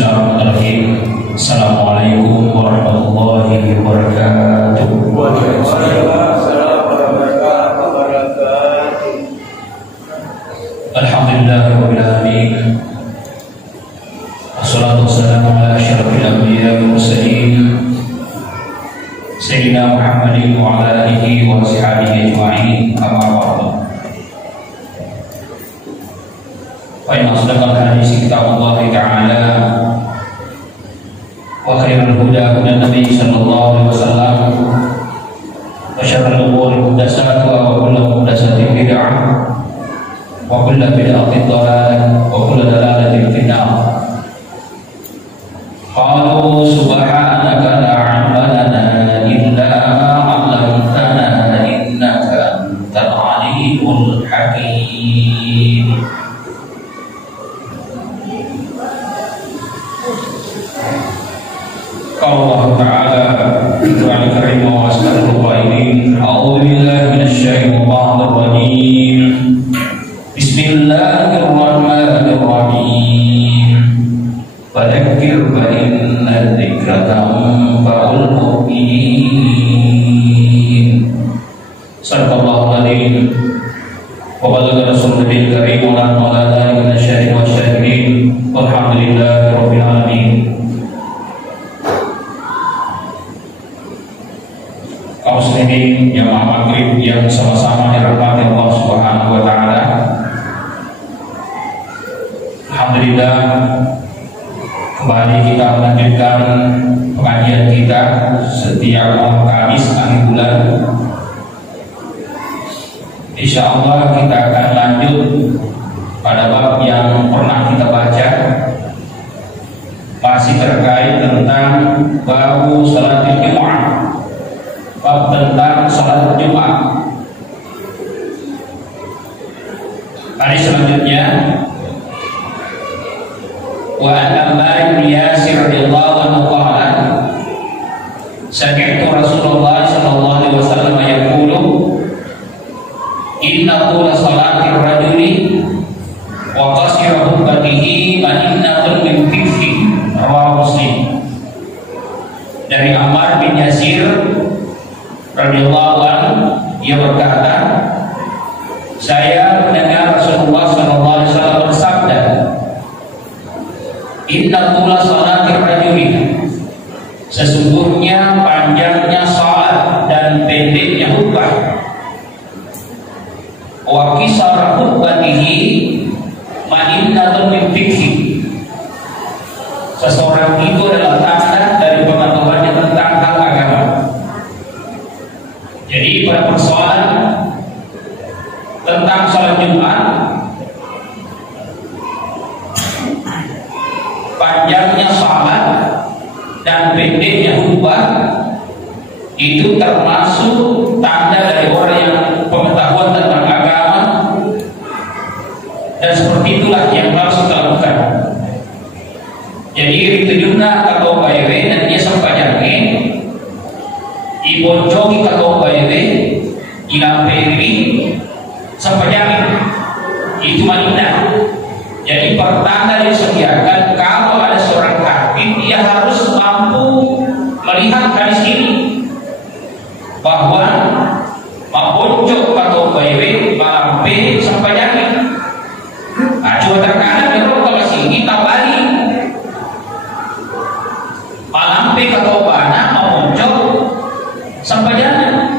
Bismillahirrahmanirrahim. Assalamualaikum warahmatullahi wabarakatuh. Alhamdulillahirabbil alamin. Wassalatu wassalamu ala asyrafil anbiya'i wal mursalin sayyidina Muhammadin wa ala alihi wa sahbihi ajma'in. Amma ba'du. Fa inna asdaqal hadits kitabullah ta'ala wa khairul huda hudan nabiy sallallahu alaihi wasallam wa syarrul umuri muhdatsatuha wa kullu muhdatsatin bid'ah wa kullu bid'atin dhalalah wa kullu dhalalatin finnar. Qalu subhanaka la 'ilma lana illa ma 'allamtana innaka antal 'alimul hakim. Allah Ta'ala Al-Quran Al-Karim wa as'alul qailin a'udzu billahi minasy syaithanir rajim. Bismillahirrahmanirrahim. Fadzakir fa inna dzikra tanfa'ul mu'minin. Sadaqallahul adzim. Wa balagha rasulul karim wa ala alihi washabihi wasyakirin. Walhamdulillahirabbil alamin. Kaum muslimin jamaah maghrib yang sama-sama dirahmati Allah Subhanahu wa taala. Alhamdulillah, kembali kita melanjutkan pengajian kita setiap malam Kamis akhir bulan. Insyaallah kita akan lanjut pada bab yang pernah kita baca, masih terkait tentang bab salatul Jumat. Bab tentang salat Jumat. Hadis selanjutnya, wa an-Ammar bin Yasir radhiyallahu anhu qala sami'tu Rasulullah sallallahu alaihi wasallam yaqulu innahu la salatir rajuli wa qasira hubatihi ma'innatun min fiqhi. Rawahu Muslim. Dari Ammar bin Yasir radhiyallahu anhu, ia berkata, saya mendengar Rasulullah sallallahu alaihi wasallam bersabda, innahu la salatir rajuli, sesungguhnya panjangnya salat dan pendeknya khutbah, wa qisara khutbatihi ma'innatun min fiqhi, seseorang itu adalah tanda dari pengetahuannya tentang hal agama. Jadi pada persoalan tentang salat Jumat, panjangnya salat dan pendeknya khutbah itu termasuk tanda dari orang yang pengetahuan tentang agama, dan seperti itulah yang harus kita lakukan. Jadi ritujuna atau bayre dan dia sampainya iboncogi atau bayre ilamperi sampainya itu manina. Jadi pertanda disediakan kalau ada seorang kafir, dia harus mampu melihat hadis ini bahwa maboncok atau bayre malampe sampainya. Nah, coba terkadang dia kalau sini tabali malampe atau bana maboncok sampai jalan.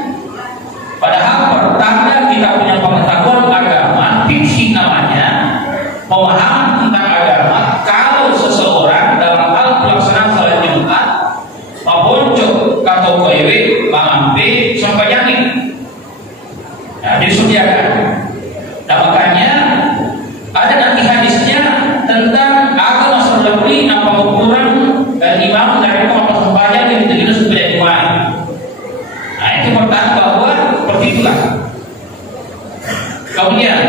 Padahal pertanda kita punya pengetahuan agama, fikih namanya, pemahaman tentang agama. Kalau seseorang dalam hal pelaksanaan salat Jumat maboncok atau bayre malampe sampai jalan, nah disediakan. Nah makanya ada nanti hadisnya tentang agama serdabri apa ukuran dan imam dari apa sembahyang yang diterima supaya dimana. Nah itu pertanda bahwa seperti itulah. Kemudian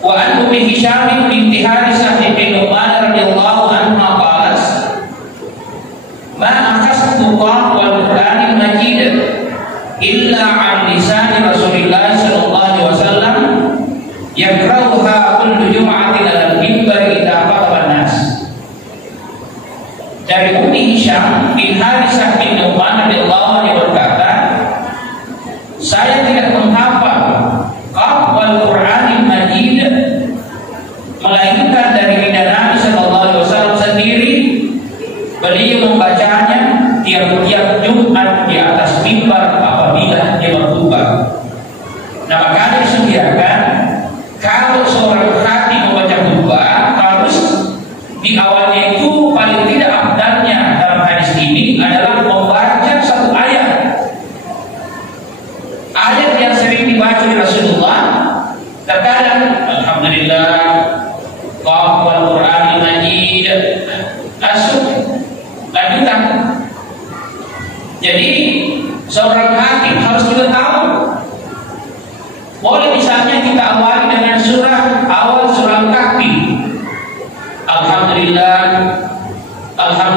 wa an Ummi Hisham binti Harisah bin Umar radhiyallahu anha qalat ma akhadtu wal Qur'anil Majid illa an lisan Rasulillah sallallahu alaihi wasallam yakrahuha kullu jum'atin al-minbar idza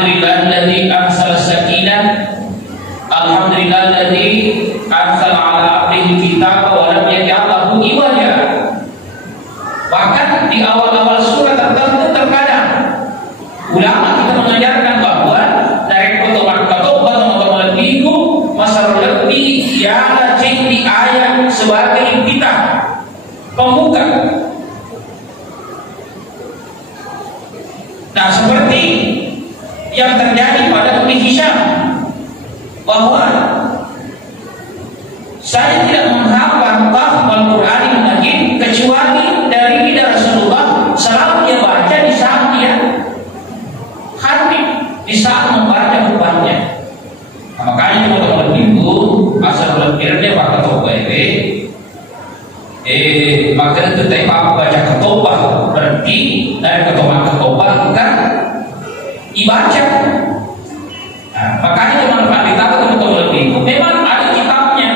alhamdulillahilladzi anzala sakinah, alhamdulillahilladzi anzala ala abdihi kitaba wa lam yaj'al lahu iwaja. Bahkan di awal-awal surat tertentu terkadang ulama kita mengajarkan bahwa dari potongan ketubah atau minggu masa lebih tiada di ayat sebagai kita pembuka. Nah, seperti yang terjadi pada Umi Hisham, bahwa saya tidak menghafal Al-Quran Al-Majid kecuali dari lidah Rasulullah selalu dia baca di saat dia khatib, di saat membaca khutbahnya. Nah, makanya teman-teman minggu asal belajarnya pakai khutbah maka itu tadi baca khutbah berarti dari khutbah kan dibaca. Nah, makanya teman-teman kita teman-teman minggu memang ada kitabnya.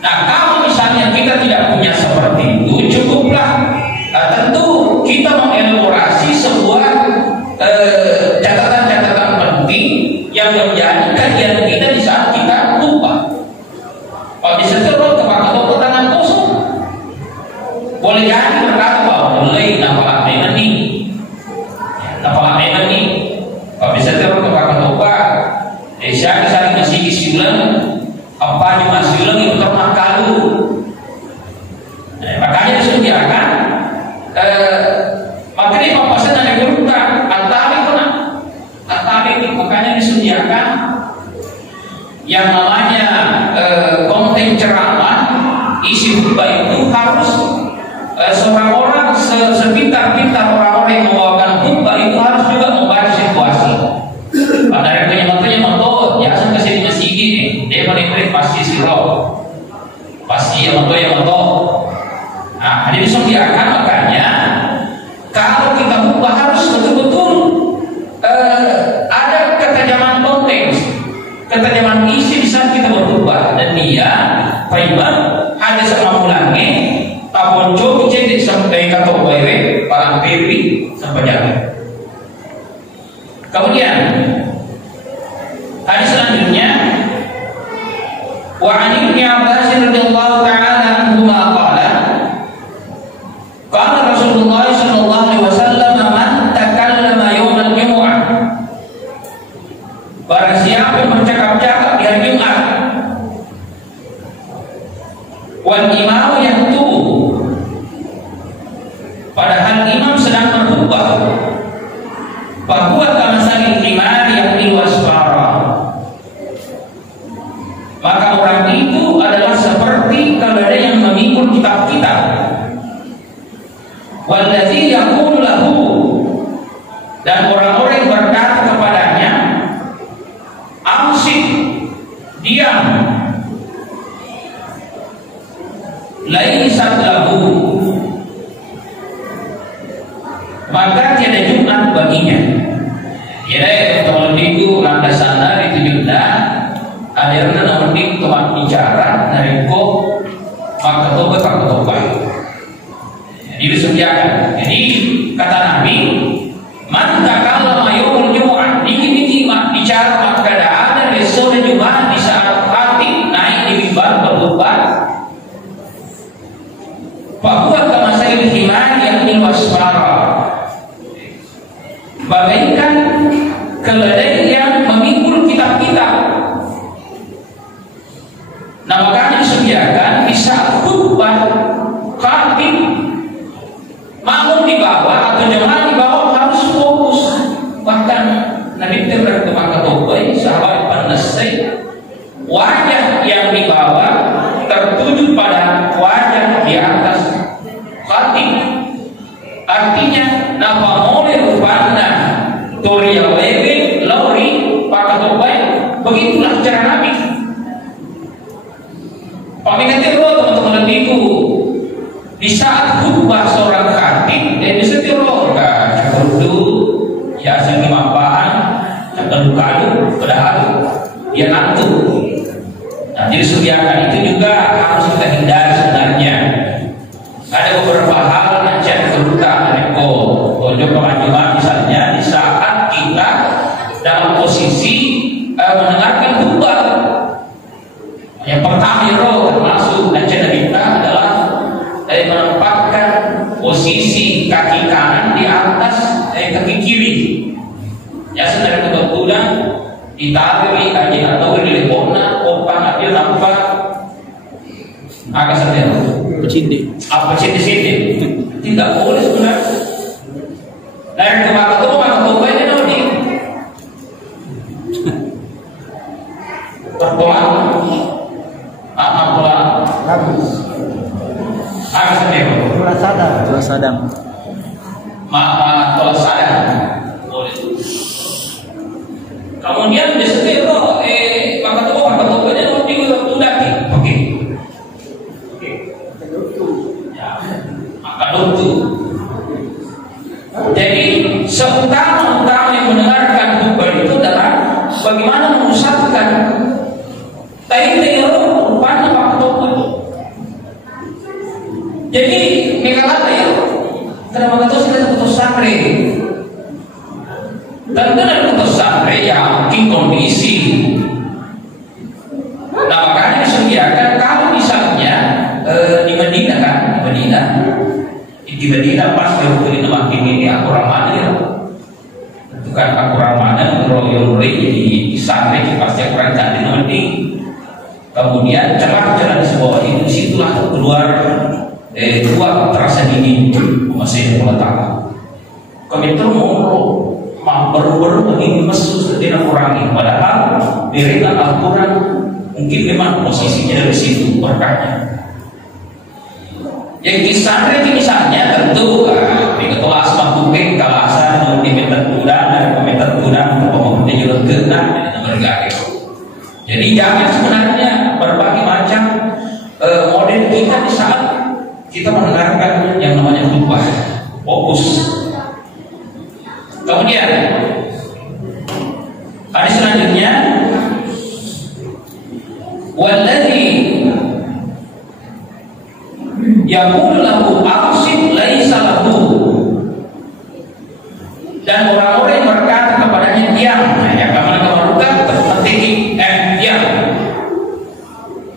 Nah, kalau misalnya kita tidak punya seperti itu, cukuplah tentu kita mengelaborasi sebuah catatan-catatan penting yang menjadi kajian kita di saat kita lupa. Kalau bisa terus kepakai tangan kosong, boleh jadi berkata bahwa mulai nama memang ini, nama memang ini. Kalau bisa terus kepakai saya saling masih isiulang apa di masiulang itu pernah kalu. Makanya disediakan makanya papasan dari berita antara makanya disediakan yang namanya konten ceramah, isi khutbah itu harus seorang orang sepintar-pintar orang-orang yang membawakan khutbah itu harus juga membaca situasi. Pada rekannya motor, ya asal kasih masih ini, dia paling pasti siro, pasti yang motor. Nah, jadi disediakan makanya kalau kita khutbah harus betul-betul ada ketajaman konteks, ketajaman isi di saat kita berkhutbah dan dia Faiman ada sama mulangnya tapon coba cek sampai kata bayi para pipi sampai jalan. Kemudian hadis selanjutnya wa 'an Ibnu Abbas radhiyallahu ta'ala anhuma qala qala Rasulullah sallallahu alaihi wasallam man takallama yaum al-jumu'ah, barang siapa yang bercakap-cakap di hari Jumat wal imam yaktubu, padahal imam sedang berkhutbah, bahwa kamasalil himar yang wasfara, maka orang itu adalah seperti keledai yang memikul kitab-kitab. Wallazi yaqulu lahu, dan orang-orang yang berkata kepadanya amsik, diam, laisat lahu, maka tiada Jumat baginya. Ya, teman minggu landasan dari itu juga akhirnya teman minggu teman bicara dari kok maka tobat. Jadi disediakan. Jadi kata Nabi, man takallama yaumul jumu'ah, dikit-dikit bicara maka ada besok Jumat di saat hati naik di mimbar berkhutbah, bahwa kamasalil himar yang wasfara, bagaikan keledai yang memikul kitab-kitab. Nah, makanya disediakan di saat khutbah khatib makmum di bawah atau jemaah di bawah harus fokus. Bahkan Nabi terkata khutbah sahabat An-Nasai, wajah yang di bawah tertuju pada wajah di atas khatib. Artinya napa oleh rupanya Toria Wewe Lori Pakatobai, begitulah cara Nabi. Paminati roh teman-teman minggu di saat khutbah seorang khatib dia bisa tiroh cakudu ya asal mampaan cakudu kalu padahal dia ngantuk. Nah, jadi sediakan itu juga harus kita hindari sebenarnya. Ada beberapa hal yang saya terluka dari ojo kemajuan misalnya di saat kita Italia aja atau di Lepona, Opang aja nampak agak sedih. Pecindi. Apa sini tidak boleh sebenarnya. Dari kemana tuh banyak nih. Pertolongan apa pula? Agak sedih. Tulah sadang. Tolak sadar. Boleh. Kemudian disebut maka tuh nya nanti waktu daki. Oke. Ya, maka itu. Jadi seutama yang mendengarkan khutbah itu adalah bagaimana mengusahakan tayi rupanya waktu itu. Jadi mengalami ya. Kenapa kata kita putus santri? Dan dengan putus santri ya mungkin kondisi. Nah makanya disediakan kalau misalnya di Madinah kan, di Madinah pas baru itu makin ini aku ramah ya. Itu kan aku ramah royal jadi santri pasti aku rancang nanti. Kemudian celah jalan di bawah itu disitulah keluar dua terasa dingin masih meletak. Kami terus baru ini masuk tidak kurangi. Padahal diri Al-Quran mungkin memang posisinya dari situ berkahnya. Yang kisah ini misalnya tentu di ketua asma kubik kalasan di meter udang pemotong juga kena bergaris. Jadi jangan sebenarnya berbagai macam model kita di saat kita mendengarkan yang namanya khutbah. Fokus. Kemudian hadis selanjutnya walladzi yaqulu lahu aqsid laisa lahu, dan orang-orang yang berkata kepadanya diam, ya kamu bukan terpetik diam,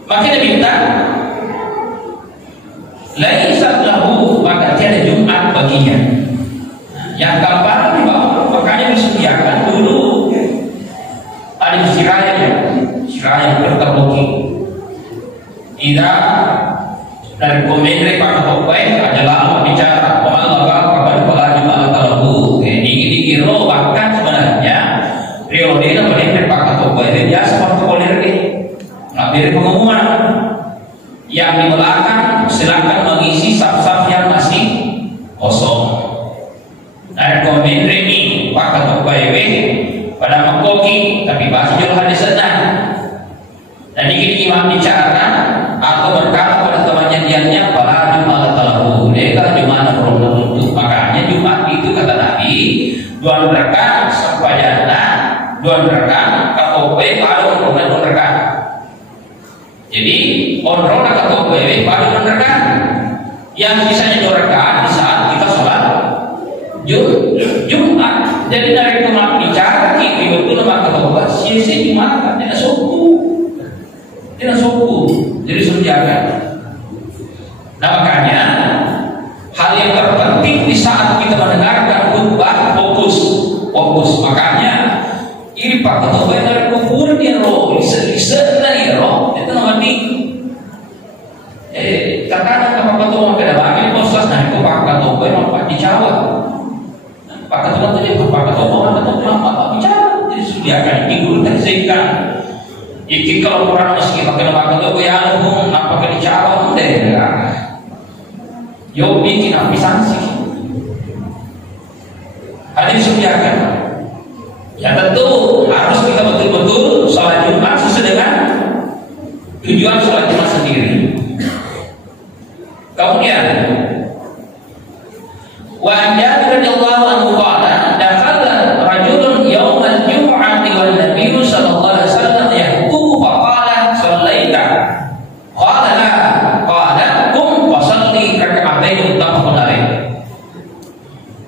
maka dia minta laisa lahu, maka tiada Jumat baginya. Yang kapan dibawa, makanya disediakan dulu ada siraya berterboki. Tidak dari komentar Pak Topai adalah bicara Allah kepada para jemaah terlalu. Ini kira bahkan sebenarnya periode komentar Pak Topai dia seperti komentar dari pengumuman yang di belakang silakan mengisi saf-saf yang masih kosong. Ada komentar ini Pak Topai pada mengkoki tapi bahasa jauh hadis senang. Dan ini imam bicara atau berkata pada temannya diannya para jemaah terlalu. Mereka jemaah terlalu untuk makanya Jumat itu kata Nabi 2 rakaat sepanjangnya 2 rakaat Topai baru 2 rakaat. Jadi kontrol kata Topai baru 2 rakaat. Yang sisanya 2 rakaat di saat kita sholat Jumat. Jadi dari Jumat bicara itu betul maka bahwa sisi Jumat tidak suku, jadi sediakan. Nah makanya hal yang terpenting di saat kita mendengarkan khutbah fokus. Makanya ini Pak Ketua dari kubur dia roh, lisa dari roh itu namanya. Terkadang Pak Ketua ada bagi proses nah itu Pak Ketua nampak dicawa. Pak Ketua tadi Pak Ketua nampak bicara, jadi sediakan ini tersekan. Iki kalau orang meski pakai nama Ketua ya nampak dicawa deh. Yo bikin apa sanksi? Ada disediakan. Ya tentu harus kita betul-betul sholat Jumat sesuai dengan tujuan sholat Jumat sendiri. Kemudian wa Jabir radhiyallahu anhu qala dakhala rajulun yaumal jum'ati wan nabiyyu sallallahu alaihi wasallam yahqubu fa qala sallaita qala la qala qum fa salli rak'atain muttafaqun alaih.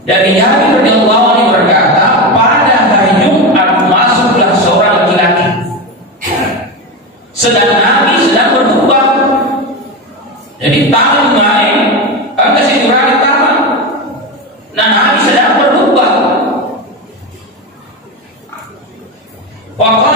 Dari Jabir radhiyallahu anhu berkata pada hari Jumat masuklah seorang laki-laki sedang Nabi sedang berkhutbah. Jadi tamu main kan kasih curang tamu. Nah Nabi sedang berkhutbah. Waktu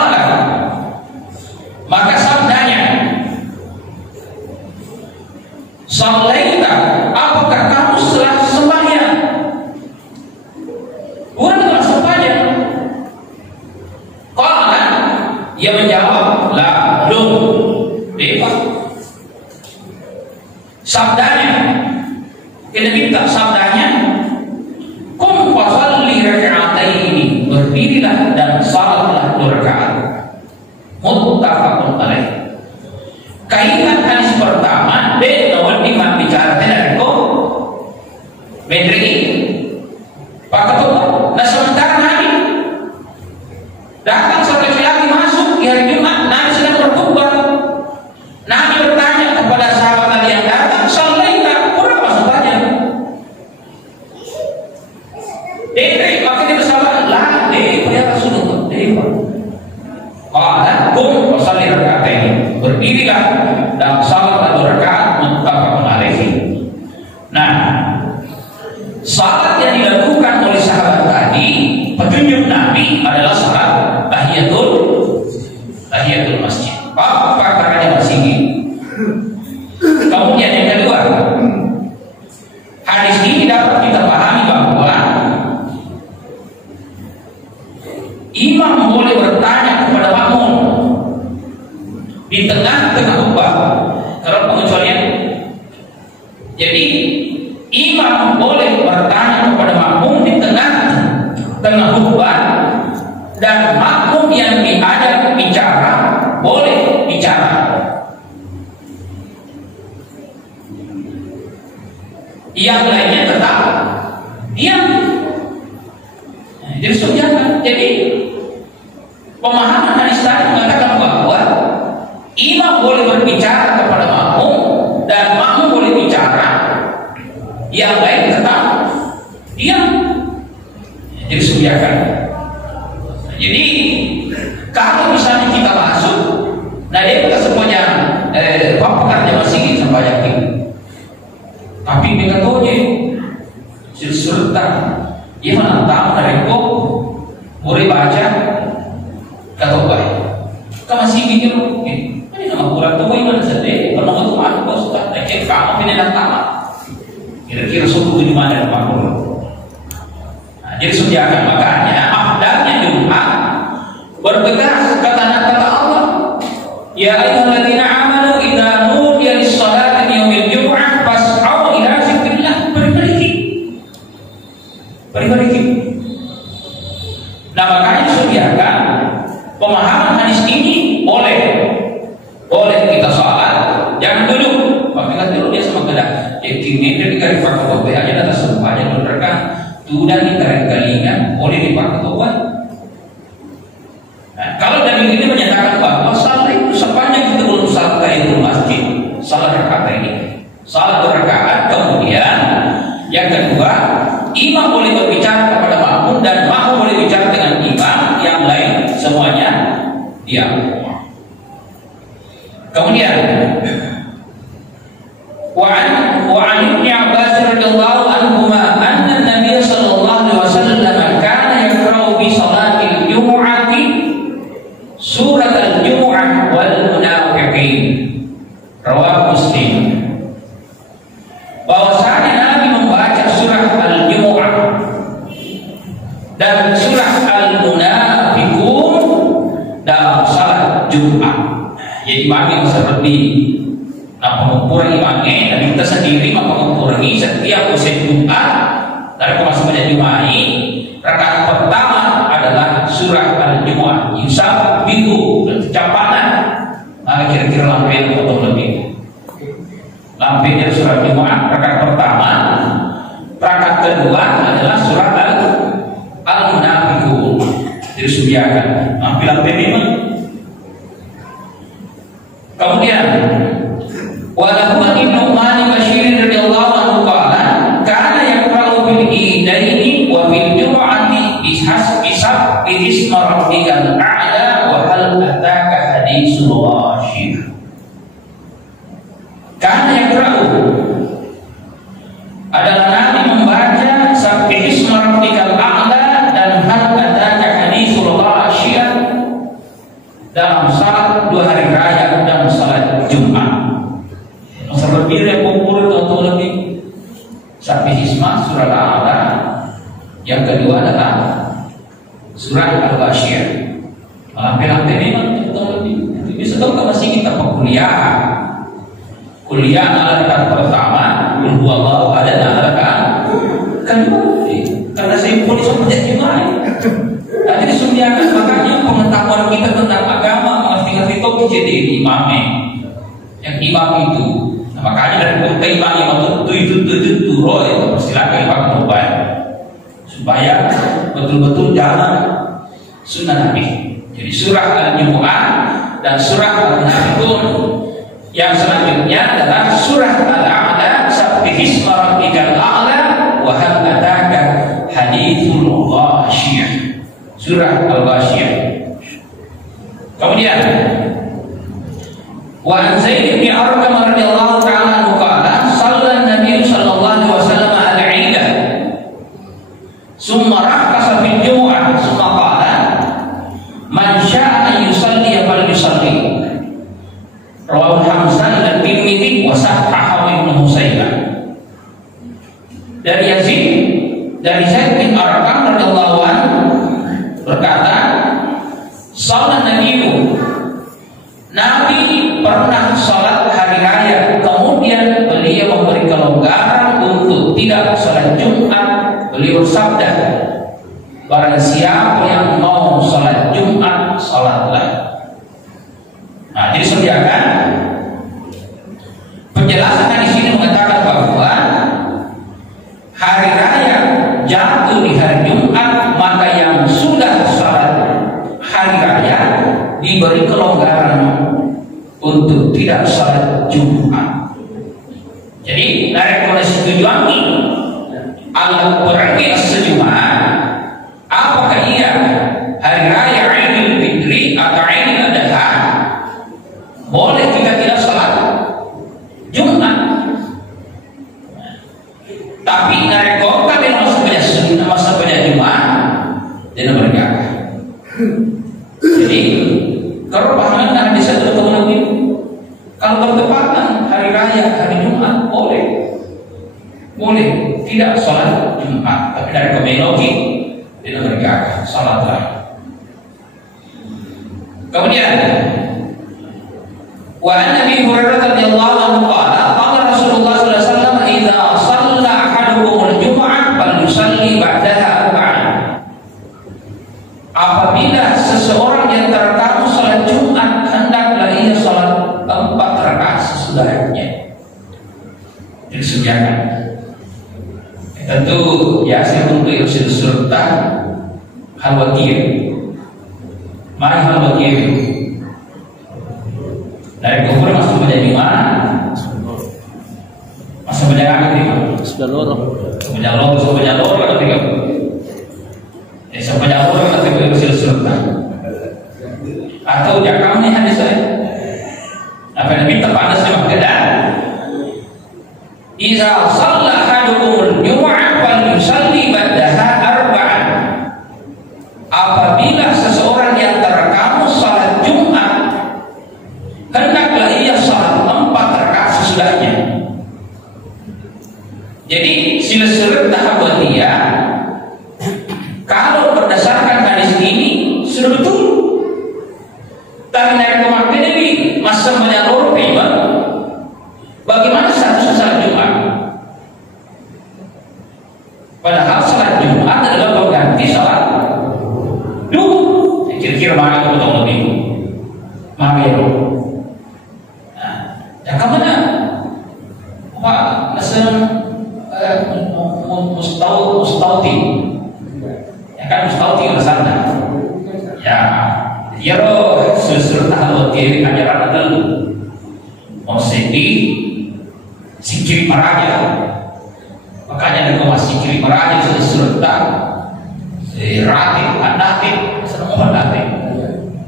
Sabdanya, kita minta sabdanya, kum fasalli raka'ataini, berdirilah dan salatlah 2 rakaat. Muttafaqun alaih. Kaitan hadis pertama, nawal imam bicara dari kau, Medri, Pak Ketua, nah sementara Nabi datang satu lagi masuk di hari Jumat, Nabi sedang berkhutbah. Nabi bertanya kepada sahabat tadi yang datang, "Sallaita?" Kurang masuk aja. Medri, maka dia bersahabat, "Lah, ya Rasulullah, qala qum fasalli raka'ataini." Berdirilah dan salat 2 rakaat, muttafaqun alaihi. Nah, salat yang dilakukan oleh sahabat tadi, petunjuk Nabi adalah salat tahiyatul masjid. Apa caranya masjid? Kemudian yang kedua, hadis ini dapat kita pahami bahwa imam boleh bertanya kepada makmum di tengah-tengah khutbah. Kalau pengecualian, jadi imam boleh bertanya kepada makmum di tengah khutbah, dan makmum yang diajak bicara boleh bicara. Yang lainnya tetap diam. Jadi sudah. Jadi pemahaman hadis tadi mengatakan bahwa imam boleh berbicara kepada makmum dan makmum boleh bicara, yang lain tetap diam. Jadi subiakan. Jadi kalau misalnya kita masuk, nah dia kita semuanya pekerja masih sampai yakin, tapi dengan goje serta dia menantang dari kok boleh baca kata baik. Kamu masih mikir, ini nama kurang tuh mana saja, pernah itu mana kau suka tak kamu ini nantang. Kira-kira suku di mana makmum. Nah, jadi sudah makanya afdalnya Jumat bertegas kata-kata Allah, ya ayyuhalladzina amanu idza nudiya lis-salati yaumil jum'ah fas'au ila dzikrillah. Beri-beri. Nah, makanya disediakan pemahaman hadis ini boleh kita sholat, jangan duduk. Apabila dulu dia sama kedah, ini dari kali pakai topi aja atas sempatnya mereka sudah ditarik kalinya boleh dipakai topi. Nah, kalau dalil ini menyatakan bahwa salat itu sepanjang kita belum salat tahiyatul masjid, salat rakaat ini, salat 2 rakaat, kemudian yang kedua, imam boleh berbicara kepada makmum dan makmum boleh bicara dengan imam, yang lain semuanya diam. Kemudian وعن ابن عباس رضي الله عنهما أن النبي صلى الله عليه وسلم كان يقرأ بصلاة الجمعة سورة الجمعة والمنافقين. رواه مسلم. Bahwasanya Nabi membaca surah Al-Jumu'ah dan surah Al-Munafiqun dalam salat Jumat. Jadi bagi seperti mengurangi bagi dan kita sendiri mengurangi setiap usai Jumat dari kemasmudan Jumat ini. Rakaat pertama adalah surah Al-Jumu'ah, yusabbihu, kecepatan. Kira-kira lampiran atau lebih. Lampiran surah Jumat rakaat pertama. Rakaat kedua adalah surah Al-Munafiqun. Jadi subiakan. Lampiran memang. Kemudian walahu Ibnu Mani Bashir radhiyallahu anhu qala kana yaqra'u bil idaini wa bil jum'ati bisab ismi rabbikal a'la wa hal ataka haditsul ghashiyah. Kana yaqra'u adalah Nabi membaca sabbi ismi rabbikal a'la dan hal ataka haditsul ghashiyah dalam salat 2 hari raya dan salat Jumat. Seperti yang kumpul atau lebih Sabbi Isma surah Al-A'la, yang kedua adalah surah Al-Ghasyiyah. Hampir-hampir memang atau lebih. Bisa tahu masih kita kuliah. Kuliah ala rakaat pertama, qul huwallahu ahad ala rakaat kedua. Karena saya pun disebutnya gimana? Tadi disediakan, makanya pengetahuan kita tentang agama, mengerti-ngerti itu jadi imamnya. Yang imam itu, nah, makanya dari imam itu roh itu persilakan imam berubah supaya betul-betul jalan sunnah Nabi. Jadi surah Al-Jumu'ah dan surah Al-Munafiqun. Yang selanjutnya adalah surah Al-A'la, sabbihisma rabbikal a'la wa hal ataka hadithul ghashiyah. Surah Al-Ghashiyah. Kemudian wa an Zaid bin Arqam radhiyallahu ta'ala anhu qala shalla an-nabiy sallallahu alaihi wasallam al-'ida summa raqqasa fil jumu'ah summa qala man syaa'a an yusalli falyusalli. Rawahu Hamzah dan Tirmidzi wa sahahahu Ibnu Husainah. Dari Yazid, dari Zaid bin Arqam radhiyallahu anhu berkata, salat Nabi pernah salat hari raya, kemudian beliau memberi kelonggaran untuk tidak salat Jumat. Beliau bersabda, barang siapa yang mau salat Jumat, salatlah. Nah, jadi sediakan penjelasan di sini mengatakan bahwa hari raya jatuh di hari Jumat, maka yang sudah salat hari raya diberi kelonggaran untuk tidak salat Jumat. Jadi rekomendasi tujuan ini Allah berarti sejumat. Apakah ia hari raya Idul Fitri atau Idul Adha? Boleh kita tidak salat Jumat. Tapi rekomendasi yang masa pada Jumat dan berjaga. Jadi kalau pahaman hadis itu Nabi, kalau bertepatan hari raya hari Jumat boleh tidak salat Jumat, tapi dari komenologi tidak berjaga salatlah. Kemudian wa Nabi Hurairah radhiyallahu anhu qala qala Rasulullah sallallahu alaihi wasallam idza shalla ahadukum al-jum'ah falyusalli ba'daha arba'an. Apabila seseorang yang terkamu salat Jumat, hendaklah ia salat 4 rakaat sesudahnya. Disediakan. Tentu biasa untuk irsyad sultan khawatir. Mari khawatir. Dari kubur masuk pada Jumat. Masuk pada apa nih? Sudah lorong. Sudah lorong atau tiga? Sampai jauh orang nanti berhasil sultan. Atau jakam nih hadis saya. Apa yang minta panas sama keadaan? Iza shalla ahadukumul jumu'ah falyusalli ba'daha arba'an. Apabila seseorang yang terkamu salat Jumat, hendaklah ia salat 4 rakaat sesudahnya. Jadi silsilah tahap dia. Kalau berdasarkan hadis ini sudah betul. Tapi dari kemarin ini masa menyalur prima. Bagaimana status salat Jumat? Padahal salat Jumat adalah pengganti salat duhur. Kira-kira mana betul lebih? Mana ya? Nah, yang kemana? Pak, nasihat mustauti. Kan mustauti bersana. Ya, dia roh sesuatu tahun kiri ajaran dulu. Mau sedih, sikir meraja. Makanya dia masih sikir meraja sesuatu ratif, anatif, semua ratif.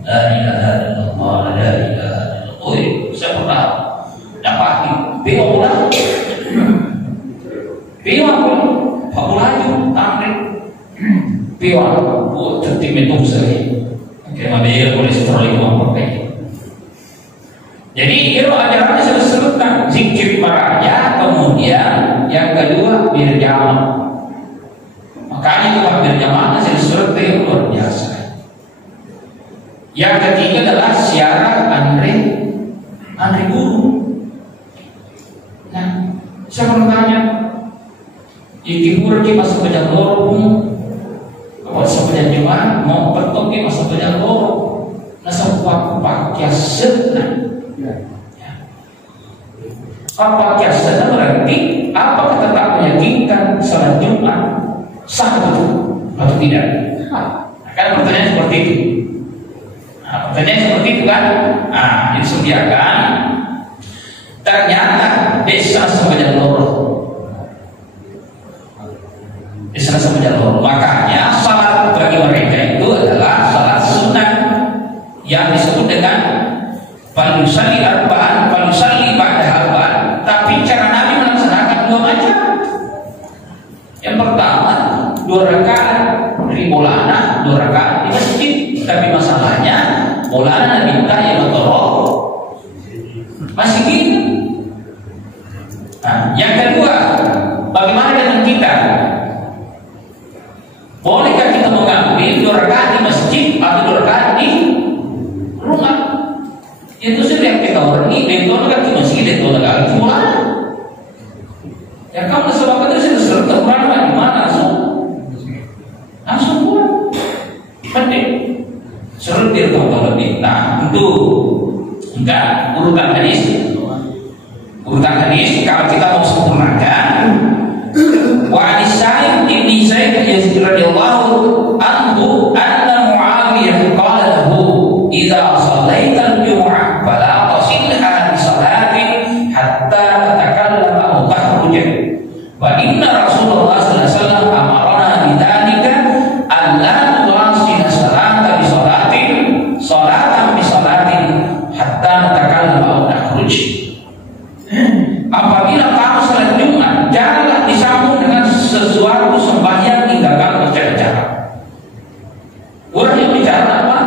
La ilaha illallah, la ilaha illallah. Oh, saya pernah dapati bilang, Pakulaju, Tamrin. Piwan, cuti metu sekali. Kira dia boleh seterusnya pakai. Jadi itu ajarannya sudah disebutkan zikir maraja, kemudian yang kedua berjamaah. Makanya itu berjamaah sudah disebutkan luar biasa. Yang ketiga adalah syiarah antri guru. burki masuk ke jalur kalau sebenarnya cuma mau pertoke masuk ke jalur nasa pak kiasna apa kiasna berarti apa kata tak meyakinkan salat Jumat sah betul atau tidak? Kan pertanyaan seperti itu. Pertanyaan seperti itu kan? Disediakan. Ternyata desa sama jalur. Desa sama jalur. Makanya salat bagi mereka itu adalah salat sunnah yang disebut dengan falusalli arba'an, falusalli ba'da arba'an. Tapi cara Nabi melaksanakan dua macam. Yang pertama 2 rakaat dari bolana, 2 rakaat di masjid. Tapi masalahnya bolana minta yang tolong masih gitu. Yang kedua, bagaimana dengan kita? Bolehkah kita mengambil 2 rakaat di masjid atau 2 rakaat di rumah? Itu sudah kita orang ini, itu kan di masjid, itu negara di bolana. Ya kamu sebab itu sudah serta berapa di mana langsung pulang. Penting. Serutir kalau minta itu enggak urutan hadis. Urutan hadis kalau kita mau sempurnakan. Wa Sa'id bin Zaid radhiyallahu anhu anna Muawiyah qala lahu idza shallaita al-jum'ah fala tasilha bi salatin hatta tatakallama aw takhruj. Wa inna Rasulullah sallallahu alaihi wasallam amarna bidzalika an la nuwasil salata bi salatin salatan bi salatin hatta natakallama aw nakhruj. Apabila kamu salat Jumat janganlah disambung dengan sesuatu sembahyang tindakan berbicara. Orang yang bicara apa?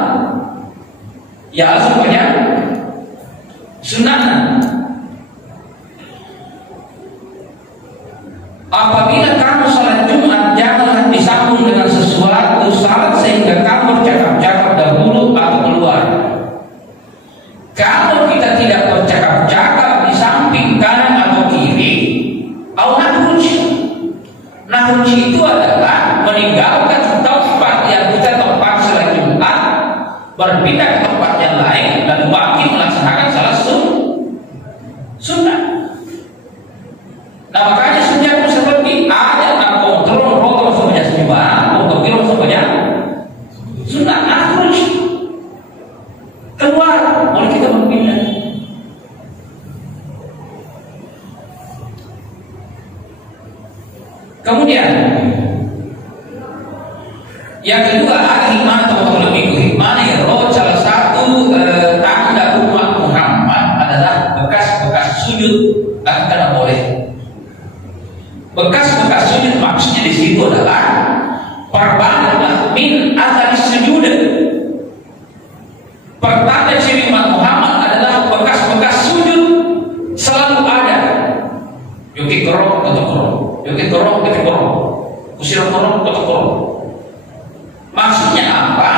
Ya semuanya sunnah. Apabila kamu salat Jumat janganlah disambung dengan sesuatu salat sehingga kamu bercakap-cakap dahulu atau keluar. Kalau kita tidak bercakap-cakap di samping kanan atau kiri, au nakhruj. Nakhruj itu adalah meninggalkan tempat yang kita tempat salat Jumat, berpindah ke tempat yang lain dan bangkit melaksanakan salat sunnah. Nah makanya sejak seperti ada kontrol protokol semuanya sejumlah, kontrol semuanya sunnah nakhruj keluar, boleh kita berpindah. Kemudian yang kedua ada hikmah atau lebih hikmah ya roh salah satu tanda umat Muhammad adalah bekas-bekas sujud karena boleh. Bekas-bekas sujud maksudnya di situ adalah perbanyaklah min athari sujud. Pertanda ciri umat Muhammad adalah bekas-bekas sujud selalu ada. Yuki korok, tutup korok. Yuki korok, tutup korok. Kusir korok, tutup korok. Maksudnya apa?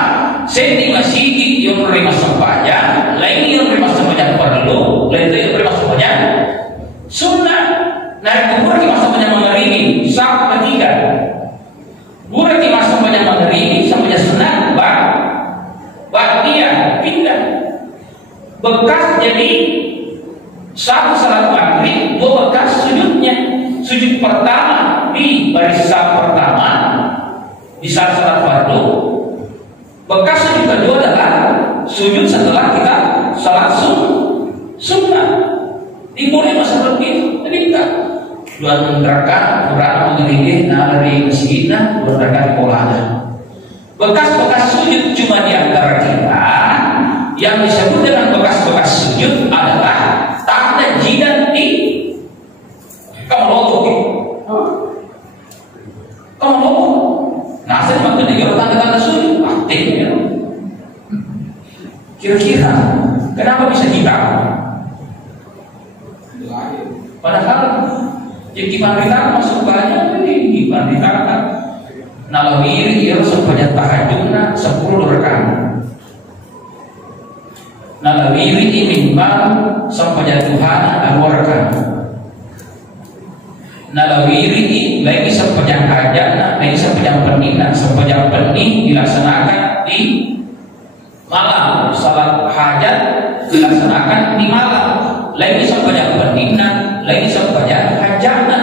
Senti masih yang menerima sembahyang, lain yang menerima sembahyang perlu, lain itu yang menerima sembahyang sunnah. Naik kubur di masa sembahyang mengerini, sah ketiga. Bukan di masa sembahyang mengerini, sembahyang sunnah, dia pindah. Bekas jadi satu salat maghrib, 2 bekas sujudnya. Sujud pertama di barisan pertama di saat salat fardu. Bekas sujud kedua adalah sujud setelah kita salat sunnah. Dimulai masa seperti itu, enggak. 2 rakaat Quran mengiringi dari masjidnya, 2 rakaat polanya. Bekas-bekas sujud cuma di antara kita yang disebut dengan bekas-bekas sujud adalah tanda jidat di kamu nah saya maksudnya kalau tanda-tanda sujud aktif ya. Kira-kira kenapa bisa hitam? Padahal jadi kita masuk banyak ini kita nalawiri ya supaya tahajudna 10 rakaat. Nalawiri minimal supaya Tuhan 2 rakaat. nalawiri lagi sepanjang hajat, lagi sepanjang pernikahan, sepanjang perni dilaksanakan di malam, salat hajat dilaksanakan di malam, lagi sepanjang pernikahan, lagi sepanjang hajatna,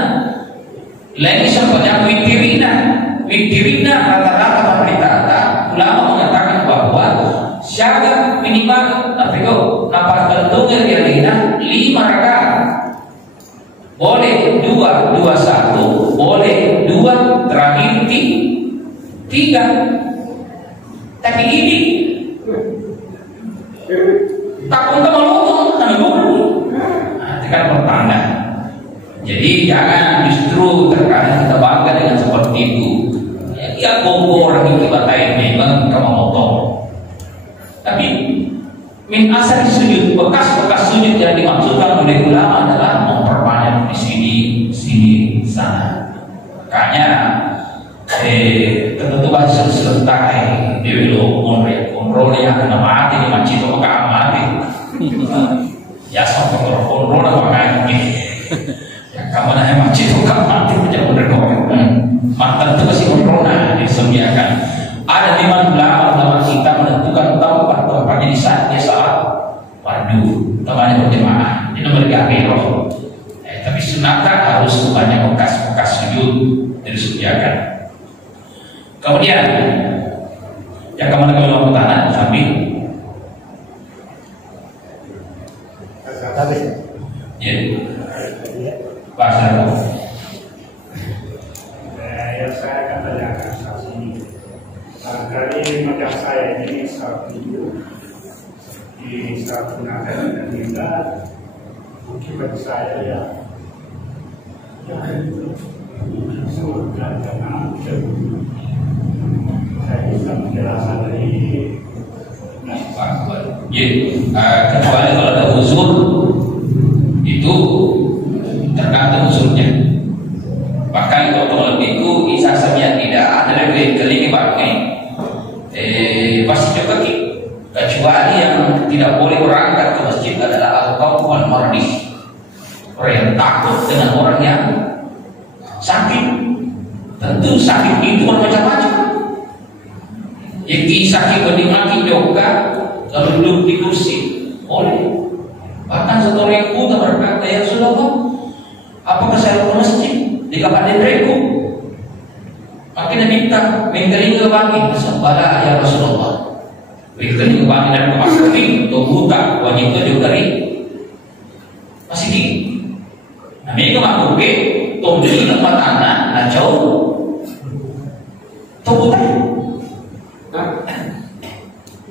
lagi sepanjang witirina rata-rata ulama mengatakan bahwa syarat minimal tapi kok nafas tentunya dia 5 rakaat. Boleh 2, 2, 1, boleh 2, terakhir 3. Tapi ini takut melotong, itu kan pertanda. Jadi jangan justru terkadang kita bangga dengan seperti itu. Ya bobor gitu batai memang kamu motong. Tapi min asal sujud, bekas-bekas sujud yang dimaksudkan oleh ulama adalah memperbanyak di sini sana. Makanya tentu bahasa selesai di lo kontrol yang kena mati di masjid itu maka mati. Ya sampai kontrol apa kan? Ya kamu nanya masjid itu kan mati macam kontrol. Mantan itu masih kontrol disediakan. Ada di mana ulama kita menentukan tempatnya di saat dia salat fardu, tempatnya berjemaah. Ini berganti roh. Tapi sunatnya harus banyak bekas-bekas sujud disediakan. Kemudian yang kemana kalau tanah sambil ya bahasa yang saya akan tanyakan saat ini. Barangkali macam saya ini saat itu di saat pengajian dan kita mungkin bagi saya ya surga karena saya bisa menjelaskan dari kecuali kalau ada usul itu tergantung usulnya. Bahkan kalau itu isasanya tidak ada lebih kelingi pakai pasti coba kecuali yang tidak boleh berangkat ke masjid adalah al-khawf wal mardi, orang yang takut dengan orang yang sakit. Tentu sakit itu bermacam-macam. Yang sakit berdimaki juga lalu duduk di kursi boleh. Bahkan satu orang yang buta berkata, ya Rasulullah, apakah saya ke masjid di kapan reku? Makin minta ke bagi sembala ya Rasulullah. Mengkeling ke bagi dan kemasukin untuk buta wajib itu dari masih di. Nah ini kemakuke tumbeli tempat anak nah jauh. Tuh buta.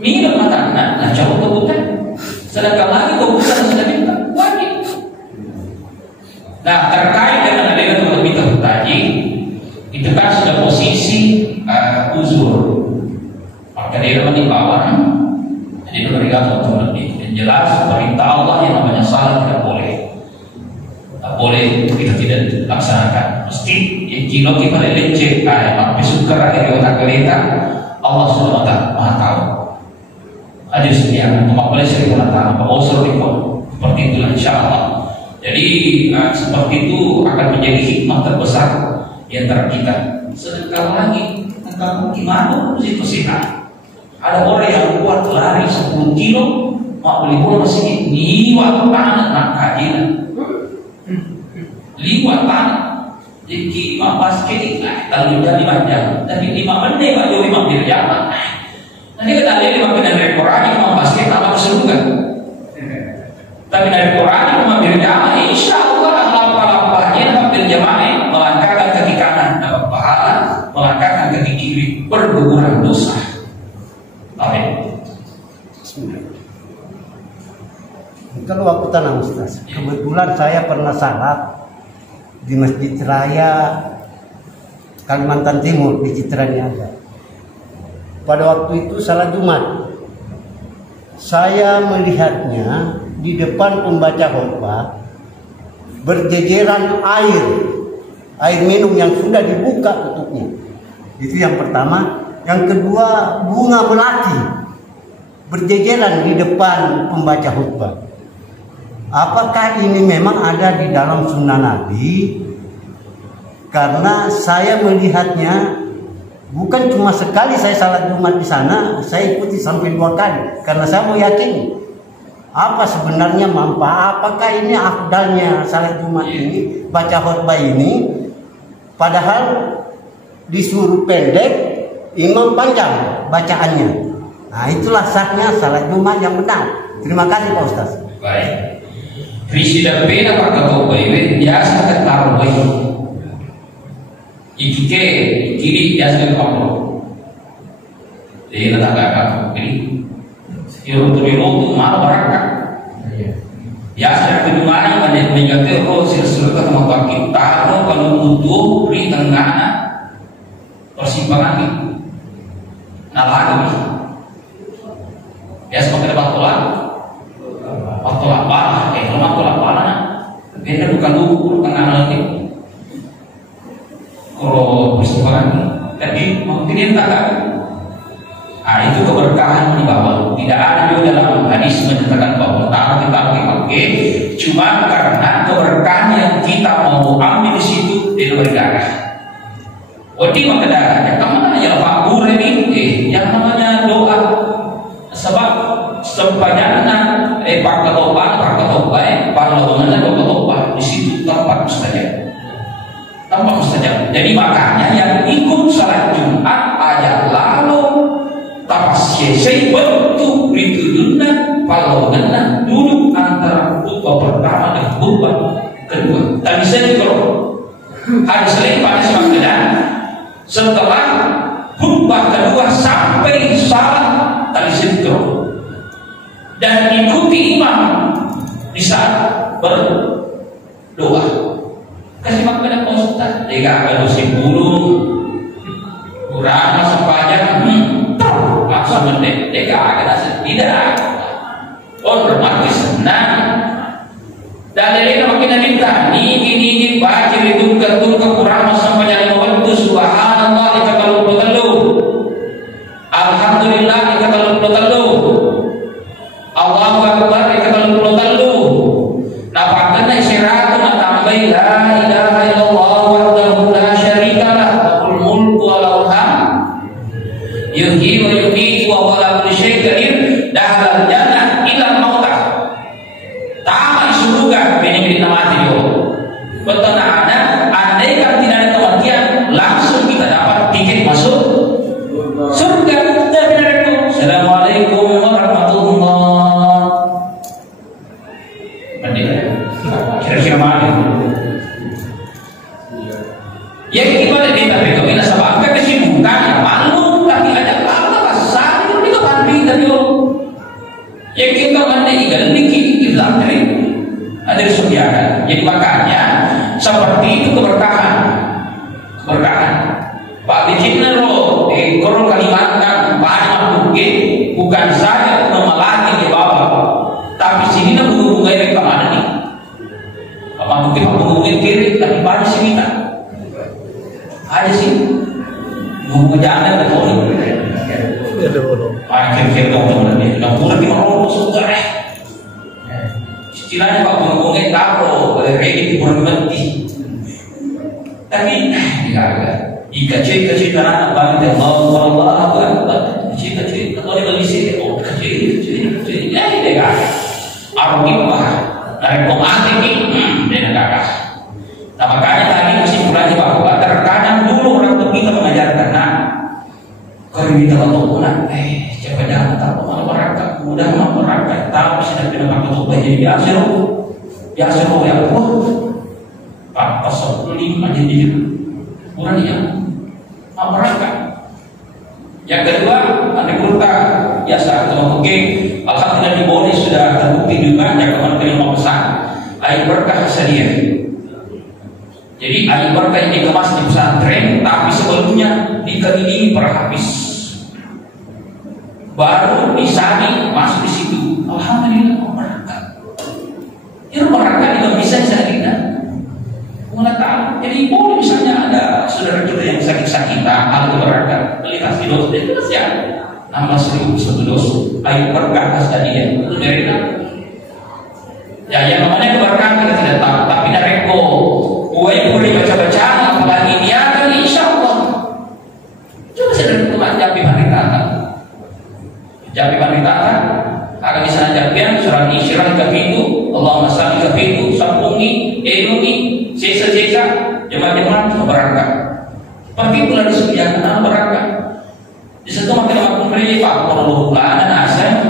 Ini tempat anak nah jauh tuh buta. Sedangkan lagi tuh buta sudah minta wajib. Nah terkait dengan adanya lebih tadi itu kan sudah posisi uzur. Maka dia menimbawan jadi memberikan untuk lebih. Dan jelas perintah Allah yang namanya salat tidak boleh. Tak boleh kita tidak laksanakan. Mesti yang kilo kita leceh tapi suka dari otak kelita Allah SWT Maha tahu. Ada sediakan cuma boleh sering mengatakan bahwa seperti itu insyaallah. Jadi seperti itu akan menjadi hikmah terbesar di antara kita. Sedangkan lagi tentang gimana itu sehat. Ada orang yang kuat lari 10 kilo, mak beli bola masih liwat tanah nak kajian. Liwat tanah. Jadi mak basket lalu jadi macam. Tapi 5 menit mak jauh 5 menit jalan. Nanti kita lihat 5 menit dari Quran mak basket tak surga. Tapi dari Quran mak berjamaah insya Allah lampah-lampahnya hampir jamaah melangkahkan kaki kanan dapat pahala, melangkahkan kaki kiri berguguran dosa. Amin. Kalau waktu tanam Ustaz, kebetulan saya pernah salat di Masjid Raya Kalimantan Timur di Citranya ada. Pada waktu itu salat Jumat, saya melihatnya di depan pembaca khutbah berjejeran air minum yang sudah dibuka tutupnya. Itu yang pertama. Yang kedua, bunga melati berjejeran di depan pembaca khutbah. Apakah ini memang ada di dalam sunnah Nabi karena saya melihatnya bukan cuma sekali saya salat Jumat di sana, saya ikuti sampai 2 kali karena saya mau yakin apa sebenarnya manfaat, apakah ini afdalnya salat Jumat ini, baca khutbah ini, padahal disuruh pendek, imam panjang bacaannya. Nah itulah sahnya salat Jumat yang benar. Terima kasih Pak Ustaz. Baik. Visi dan pena Pak Ketua Bayi biasa ketaruh bayi. Ikike kiri biasa ketaruh. Jadi nggak kakak ini. Yurut malu barangkali. Biasa kedua ini menjadi silsilah ketemu kita kalau butuh di tengah persimpangan ini. Nah lagi biasa pakai waktu apa? Kalau waktu apa nah? Beda bukan dulu tengah lagi. Kalau persimpangan ini, tapi mungkin dia tak. Nah, itu keberkahan di bawah. Tidak ada juga dalam hadis menyatakan bahwa kita pakai, cuma karena keberkahan yang kita mau ambil di situ di luar darah. Wadi maka darahnya kemana ya Pak Guru ini? Yang namanya doa. Sebab sepanjangnya Pak Ketua, Pak Lawangan dan Pak Ketua di situ tempat mustajab. Jadi makanya yang ikut salat Jumat aja lalu tapasiyesai bentuk ritudunna Lawangan duduk antara khutbah pertama dan khutbah kedua. Tadi saya kalau hadis lain pada sebabnya setelah khutbah kedua sampai salat tadi saya dan ikuti imam di saat berdoa. Kasih makan Pak Ustaz, jika ada burung kurang masuk pajak, langsung mendek, jika ada tidak, otomatis senang. Dan dari itu kita minta, ini baca itu kurang masuk pajak membantu subhanallah kita kalau bertelu, alhamdulillah kita kalau bertelu. Allahu Akbar kita kalau telu. Napakna isyarat tambai la ilaha illallah wahdahu la syarikalah lahul mulku wa lahul hamd. Yuhyi wa yumiitu wa huwa ala kulli syai'in qadir. Dakhala jannah ila mautah. Tama surga bini mati yo. Betul ada andai kan tidak ada kematian langsung kita dapat tiket masuk surga. Assalamualaikum warahmatullahi. Kira-kira mana? Ya gimana kita bego kita sebab kesibukan malu tapi ada apa pasal itu kan dari ya kita mandi ikan niki Islam dari ada disediakan. Jadi makanya seperti itu keberkahan Pak Dijinna lo di Korol Kalimantan banyak mungkin bukan saja memelangi di bawah tapi sini nak bunga yang kemana nih? Apa mungkin bunga kiri tapi banyak sih minta. Ada sih bunga jangan betul. Akhir-akhir dong teman-teman. Yang bunga di mana sudah istilahnya Pak bunga taruh oleh regi di berhenti. Tapi tidak ada. Jika cerita anak bangsa Allah cerita kalau di sini cerita ya ini kan argumah dari pemati dengan kakak. Nah makanya tadi kesimpulannya bahwa terkadang dulu orang tua kita mengajarkan kalau kita untuk siapa jangan tahu masyarakat mudah masyarakat tahu sudah dengan waktu itu jadi biasa ya Allah Pak pasal 5 jadi kurang yang masyarakat. Yang kedua ada kurta biasa atau mungkin alhamdulillah di Bali sudah terbukti juga jangkauan kelima besar air berkah sedia. Jadi air berkah yang dikemas di pesantren tapi sebelumnya dikelilingi berhabis baru disani masuk di situ. Alhamdulillah berkah. Ya berkah juga bisa disalihkan. Mengatakan jadi boleh misalnya ada saudara kita yang sakit-sakitan atau berangkat melihat di dosa itu kasihan nama 1.000 dosa air berkah tadi itu dari ya yang namanya keberkahan kita tidak tahu tapi dari kue boleh baca-baca apalagi jampi panitakan. Jampi panitakan akan di sana jampian surat isyirah ke pintu, Allahumma salli ke pintu, sampungi, elungi, sisa-sisa, jemaah-jemaah berangkat. Seperti itulah disediakan berangkat. Di situ makin makin beri Pak perlu dan asal.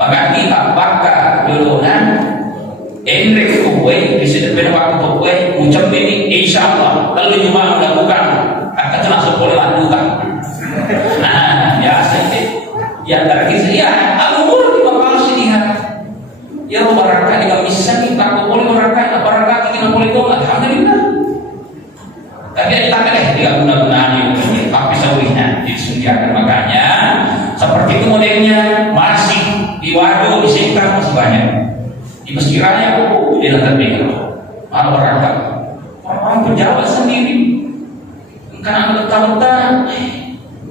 Maka kita bakar duluan, Enrik kuwe di sini waktu kuwe ucap ini insya Allah kalau cuma melakukan akan langsung boleh lakukan. Nah biasa itu ya terakhir ya aku boleh dibakar lihat ya barangkali nggak bisa kita boleh barangkali kita boleh dong alhamdulillah. Tapi kita kan tidak guna-gunaan itu tapi sawihnya disediakan. Makanya seperti itu modelnya masih di waduk di Singkang masih banyak. Di Mesir Raya, di lantai tiga, malah berangkat. Orang pejabat sendiri, karena betah-betah,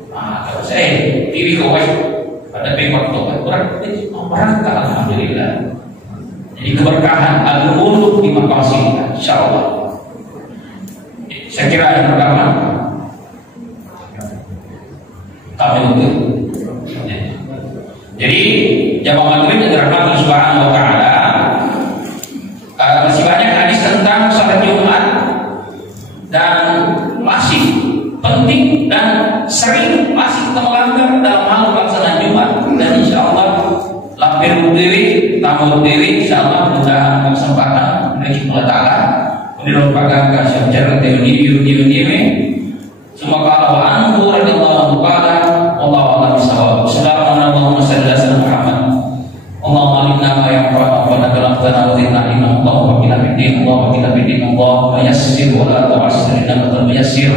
kalau saya diri kowe pada pengkot tobat berangkat, alhamdulillah. Jadi keberkahan al-muluk di makasih, insya Allah. Saya kira yang pertama, kami untuk. Jadi jamaah maghrib yang dirahmati Subhanahu wa Ta'ala. Masih banyak hadis tentang salat Jumat dan masih penting dan sering masih kita melanggar dalam hal pelaksanaan Jumat, dan insya Allah lampir berdiri, tamu berdiri, insya Allah mudah kesempatan bagi Allah Ta'ala merupakan kasih jarak teori semua kalau anhu radhiyallahu ta'ala wallahu a'lam bishawab. Assalamualaikum warahmatullahi wabarakatuh. Allahumma alimna ma yanfa'una wa nafa'na wa zidna ilma. Allahumma qina bid-din, Allahumma qina bid-din, Allahumma yassir wa la tu'assir innaka al-muyassir.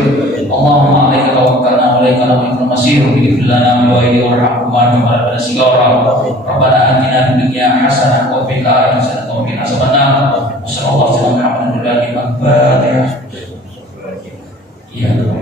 Allahumma 'alaika tawakkalna wa ilaika al masir. Ighfir lana wa warhamna wa rabbana sigara. Rabbana atina fid dunya hasanah wa fil akhirati hasanah wa qina adzabannar. Wassallallahu alaihi wa sallam. Iya.